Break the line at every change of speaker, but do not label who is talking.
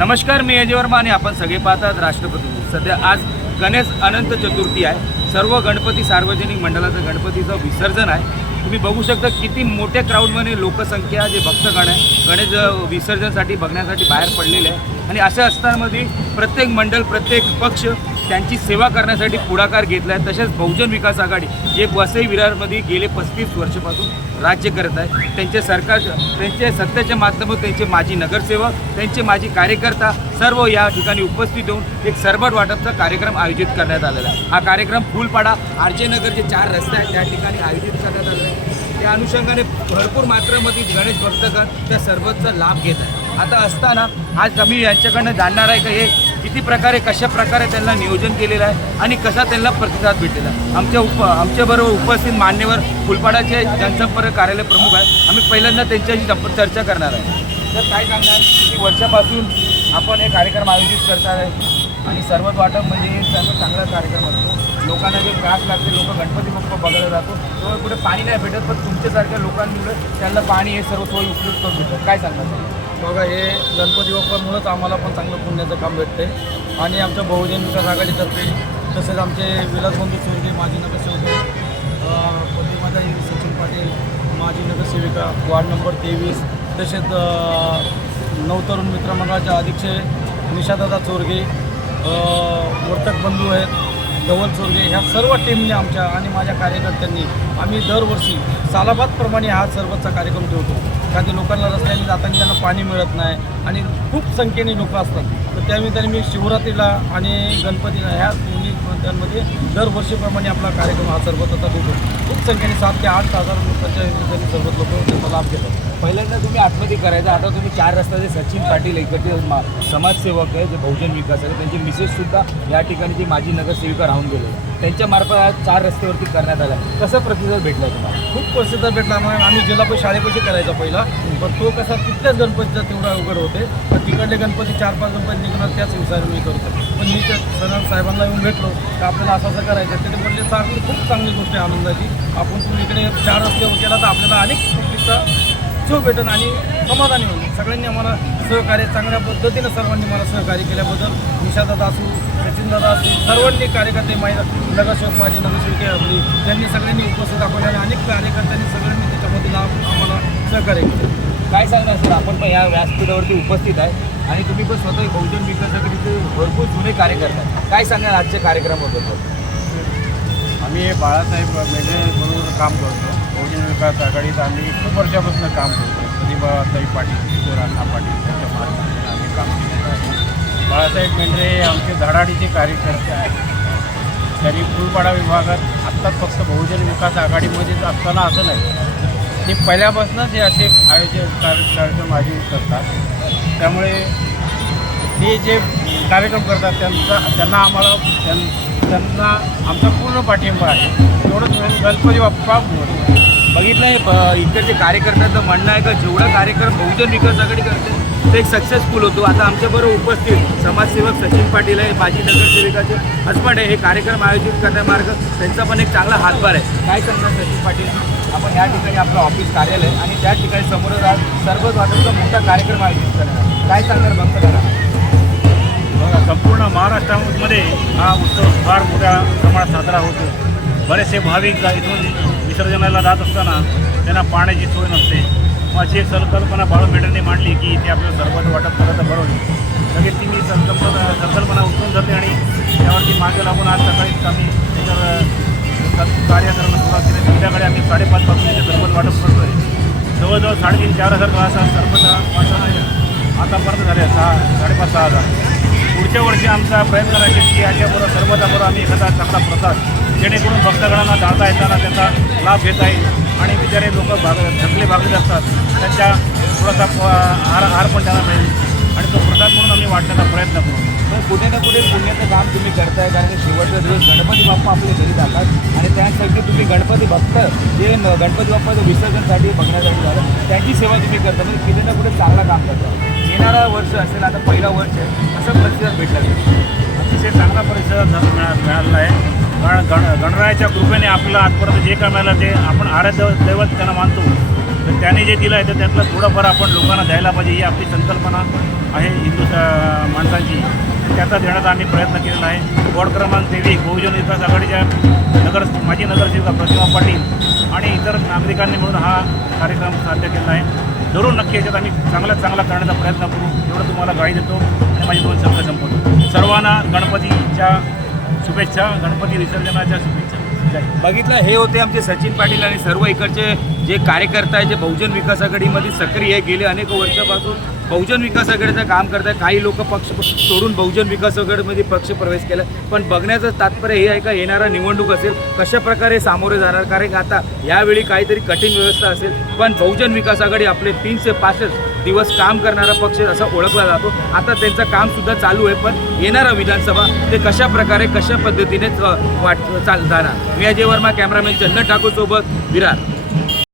नमस्कार मी अजय वर्मा आणि आपण सगळे पाहतात राष्ट्रपती सध्या आज गणेश अनंत चतुर्थी आहे. सर्व गणपती सार्वजनिक मंडळाचं गणपतीचं विसर्जन आहे. तुम्ही बघू शकता किती मोठ्या क्राऊडमध्ये लोकसंख्या जे भक्तगण आहे गणेश विसर्जनसाठी बघण्यासाठी बाहेर पडलेले आहे. आणि अशा असतानामध्ये प्रत्येक मंडळ प्रत्येक पक्ष त्यांची सेवा करण्यासाठी पुढाकार घेतला आहे तसेच बहुजन विकास आघाडी जे वसई विरारमध्ये गेले पस्तीस वर्षापासून राज्य करत आहे. त्यांचे सरकार त्यांच्या सत्तेच्या माध्यमातून त्यांचे माजी नगरसेवक त्यांचे माजी कार्यकर्ता सर्व या ठिकाणी उपस्थित होऊन एक सरबट वाटपचा कार्यक्रम आयोजित करण्यात आलेला आहे. हा कार्यक्रम फुलपाडा आरजेनगर जे चार रस्ते आहेत त्या ठिकाणी आयोजित करण्यात आलेला आहे त्या अनुषंगाने भरपूर मात्रामध्ये गणेश भक्तगण त्या सरबतचा लाभ घेत आहे आता असताना आज आम्ही यांच्याकडनं जाणणार आहे का हे किती प्रकारे कशा प्रकारे त्यांना नियोजन केलेलं आहे आणि कसा त्यांना प्रतिसाद भेटलेला आहे. आमच्या उप आमच्याबरोबर उपस्थित मान्यवर फुलपाडाचे जनसंपर्क कार्यालय प्रमुख आहे आम्ही पहिल्यांदा त्यांच्याशी चर्चा करणार आहे. तर काय सांगणार? की वर्षापासून आपण हे कार्यक्रम आयोजित करणार आहे आणि सर्वच वाटप म्हणजे त्यांचा सर्व चांगला कार्यक्रम असतो. लोकांना जे त्रास लागते लोक गणपती बाप्पा बघायला जातो. तेव्हा कुठे पाणी नाही भेटत पण तुमच्यासारख्या लोकांमुळे त्यांना पाणी हे सर्व सोयी उपलब्ध करून भेटत. काय सांगतात
बघा हे गणपती बाप्पामुळंच आम्हाला पण चांगलं पुण्याचं काम भेटते आणि आमच्या बहुजन विकास आघाडीतर्फे तसेच आमचे विलासबंधू चोरगे माजी नगरसेवक प्रतिमाता सचिन पाटील माजी नगरसेविका वार्ड नंबर तेवीस तसेच नवतरुण मित्रमंडळाच्या मंडळाचे अध्यक्ष निशादादा चोरगे वर्तक बंधू आहेत धवल चोरगे ह्या सर्व टीमने आमच्या आणि माझ्या कार्यकर्त्यांनी आम्ही दरवर्षी सालाबादप्रमाणे हा सरबतचा कार्यक्रम ठेवतो. कारण की लोकांना रस्त्याने जाताना त्यांना पाणी मिळत नाही आणि खूप संख्येने लोक असतात. तर त्यानिमित्ताने मी शिवरात्रीला आणि गणपतीला ह्या दोन्ही त्यांमध्ये दरवर्षीप्रमाणे आपला कार्यक्रम हा सरबताचा होतो खूप संख्येने सात ते आठ हजार लोकांच्या निमित्ताने सरबत लोक त्याचा लाभ घेतात.
पहिल्यांदा तुम्ही आतमध्ये करायचं आता तुम्ही चार रस्त्याचे सचिन पाटील इकडचे मा- समाजसेवक आहे जे बहुजन विकास आहे त्यांची मिसेससुद्धा या ठिकाणी जी माजी नगरसेविका राहून गेले. त्यांच्या मार्फत आज चार रस्त्यावरती करण्यात आला कसा प्रतिसाद भेटला तुम्हाला?
खूप प्रसिद्ध भेटला. मग आम्ही जिल्हा पण शाळेपाशी करायचा पहिला. पण तो कसा तिथल्याच गणपतीचा तेवढा अवघड होते. पण तिकडले गणपती चार पाच गणपती निघणार त्याच हिसाब मी करतो. पण मी त्या सर साहेबांना येऊन भेटलो तर आपल्याला असं असं करायचं आहे. ते म्हणले चांगली खूप चांगली गोष्ट आहे आनंदाची. आपण तुम्ही इकडे चार रस्ते केला तर आपल्याला अनेक गोष्टीचा जो भेटन आणि समाधानी होईल सगळ्यांनी आम्हाला सहकार्य चांगल्या पद्धतीनं सर्वांनी मला सहकार्य केल्याबद्दल निशादादा असू सचिनदादा असू सर्वांनी कार्यकर्ते महिला नगरसेवक माझी नगरसेविका आपली त्यांनी सगळ्यांनी उपस्थित दाखवले आणि अनेक कार्यकर्त्यांनी सगळ्यांनी त्याच्यामध्ये लाभ आम्हाला सहकार्य केलं.
काय सांगणार सर? आपण पण या व्यासपीठावरती उपस्थित आहे आणि तुम्ही पण स्वतः बहुजन विकास आघाडीचे भरपूर जुने कार्यकर्ते. काय सांगणार आजच्या कार्यक्रमाबद्दल?
आम्ही बाळासाहेब मेढे बरोबर काम करतो. बहुजन विकास आघाडीत आम्ही खूप वर्षापासून काम करतो. प्रतिभाताई पाटील किशोर अण्णा पाटील त्यांच्या मार्गाने आम्ही काम केलेलं आहे. बाळासाहेब मेंढरे हे आमचे धडाडीचे कार्यकर्ते आहेत. त्यांनी फुलपाडा विभागात आत्ताच फक्त बहुजन विकास आघाडीमध्येच असताना असं नाही. ते पहिल्यापासूनच हे असे आयोजन कार्य कार्यक्रम आयोजित करतात. त्यामुळे ते जे कार्यक्रम करतात त्यांचा त्यांना आम्हाला त्यां- त्यांना आमचा पूर्ण पाठिंबा आहे. एवढंच गणपती बाप्पा बघितलं
आहे ब- इकडचे कार्यकर्त्यांचं म्हणणं आहे का जेवढा कार्यक्रम बहुजन विकास आघाडी करते ते एक सक्सेसफुल होतो. आता आमच्याबरोबर उपस्थित समाजसेवक सचिन पाटील आहे माजी नगरसेविकाचे हसबंड आहे हे कार्यक्रम आयोजित करण्यामार्ग त्यांचा पण एक चांगला हातभार आहे. काय करणार सचिन पाटील? आपण या ठिकाणी आपलं ऑफिस कार्यालय आणि त्या ठिकाणी समोर आज सर्वच वाटपचा मोठा कार्यक्रम आयोजित करणार. काय सांगणार भक्त करा
संपूर्ण महाराष्ट्रामध्ये हा उत्सव फार मोठ्या प्रमाणात साजरा होतो. बरेचसे भाविक इथून विसर्जनाला जात असताना त्यांना पाण्याची सोय नसते. मग अशी एक संकल्पना बाळू मांडली की ते आपलं सरबत वाटप करायचं बरोबर लगेच ती मी संकल्पना संकल्पना उचलून धरते आणि त्यावरती मागे लागून आज सकाळीच आम्ही त्याच्यावर कार्यक्रम कार्य करणं सुरुवात केली संध्याकाळी आम्ही साडेपाचपासून ते सरबत वाटप करतो आहे जवळजवळ साडेतीन चार हजार ग्लास आज सरबत वाटप आतापर्यंत झाले सहा साडेपाच सहा हजार. पुढच्या वर्षी आमचा प्रयत्न राहील की याच्याबरोबर सर्वताबरोबर आम्ही एखादा चांगला प्रसाद जेणेकरून भक्तगणांना जाता येताना त्याचा लाभ घेता येईल. आणि बिचारे लोक भाग थकले भागले असतात त्यांच्या थोडासा प- आहार आहार पण त्यांना मिळेल. आणि तो प्रसाद म्हणून आम्ही वाटण्याचा प्रयत्न करू.
पण कुठे ना कुठे पुण्याचं काम तुम्ही करताय कारण की शेवटचा दिवस गणपती बाप्पा आपल्या घरी जातात. आणि त्यासाठी तुम्ही गणपती भक्त जे गणपती बाप्पाचं विसर्जनसाठी बघण्यासाठी झालं त्यांची सेवा तुम्ही करता. म्हणजे कुठे ना कुठे चांगला काम करता येणारा वर्ष असेल आता पहिला वर्ष आहे कसं प्रतिसाद भेटला
अतिशय चांगला परिसर मिळा- मिळालेला आहे. कारण गण गणरायाच्या कृपेने आपल्याला आजपर्यंत जे काय मिळालं ते आपण आराध्य दैवत त्यांना मानतो. तर त्याने जे दिलं आहे तर त्यातलं थोडंफार आपण लोकांना द्यायला पाहिजे. ही आपली संकल्पना आहे हिंदू माणसांची. त्याचा देण्याचा आम्ही प्रयत्न केलेला आहे. वॉर्ड क्रमांक तेवीस बहुजन विकास आघाडीच्या नगर माजी नगरसेविका प्रतिमा पाटील आणि इतर नागरिकांनी म्हणून हा कार्यक्रम साध्य केला आहे. जरूर नक्की याच्यात आम्ही चांगला चांगला करण्याचा प्रयत्न करू. एवढं तुम्हाला गाई देतो आणि माझी दोन शब्द संपवतो. सर्वांना गणपतीच्या शुभेच्छा गणपती विसर्जनाच्या शुभेच्छा.
बघितलं हे होते आमचे सचिन पाटील आणि सर्व इकडचे जे कार्यकर्ता आहे जे बहुजन विकास आघाडीमध्ये सक्रिय आहे गेले अनेक वर्षापासून बहुजन विकास आघाडीचं काम करतात काही लोक पक्ष सोडून बहुजन विकास आघाडीमध्ये पक्ष प्रवेश केला. पण बघण्याचं तात्पर्य हे आहे का येणारा निवडणूक असेल कशा प्रकारे सामोरे जाणार? कारण आता यावेळी काहीतरी कठीण व्यवस्था असेल. पण बहुजन विकास आघाडी आपले तीनशे पासष्ट दिवस काम करणारा पक्ष असा ओळखला जातो. आता त्यांचं काम सुद्धा चालू आहे पण येणारा विधानसभा ते कशा प्रकारे कशा पद्धतीने वाट चाल जाणार? मी अजय वर्मा कॅमेरामॅन चंदन ठाकूर सोबत विरार.